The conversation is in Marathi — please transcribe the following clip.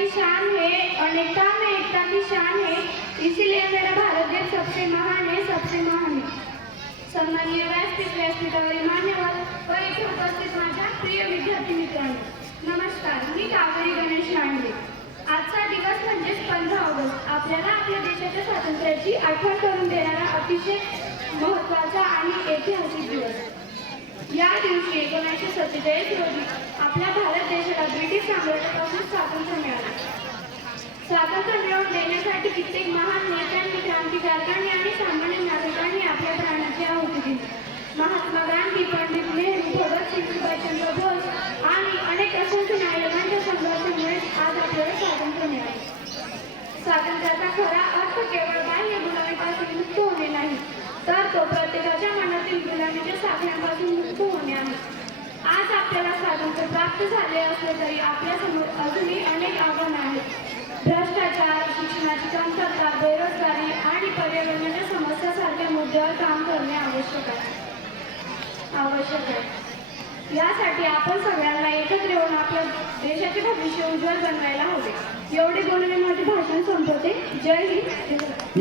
की शान है अनेकता में एकता की शान है इसीलिए मेरा भारत देश सबसे महान है सबसे महान है। सन्माननीय व्यासपीठ व्यासपीठावरील मान्यवर व इथे उपस्थित माझ्या प्रिय विद्यार्थी मित्रांनो नमस्कार मी कावेरी गणेश लांडे आजचा दिवस म्हणजेच पंधरा ऑगस्ट. आपल्याला आपल्या देशाच्या स्वातंत्र्याची आठवण करून देणारा अतिशय महत्त्वाचा आणि ऐतिहासिक दिवस. या दिवशी एकोणीसशे सत्तेचाळीस रोजी आपल्या भारत देशाला ब्रिटिश साम्राज्यापासून स्वातंत्र्य मिळाले स्वातंत्र्य देशासाठी कित्येक महान नेत्यांनी क्रांतिकारकांनी आणि सामान्य नागरिकांनी आपल्या प्राणाची आहुती दिली. महात्मा गांधी पंडित नेहरू भगतसिंग सुभाषचंद्र बोस आणि अनेक असंख्य नायकांच्या संघर्षामुळे आज आपल्याला स्वातंत्र्य मिळाले. स्वातंत्र्याचा खरा अर्थ केवळ बाह्य गुलामीपासून मुक्त होणे नाही तर तो प्रत्येकाच्या मनातील गुलामीच्या साखळ्यांपासून मुक्त होणे आहे. आज आपल्याला स्वातंत्र्य प्राप्त झाले असले तरी आपल्यासमोर अजूनही अनेक आव्हानं आहेत बेरोजगारी आणि पर्यावरणाच्या समस्यासारख्या मुद्द्यावर काम करणे आवश्यक आहे. आवश्यक आहे. यासाठी आपण सगळ्यांना एकत्र येऊन आपल्या देशाचे भविष्य उज्ज्वल बनवायला हवे. एवढे बोलून माझे भाषण संपवते. जय हिंद.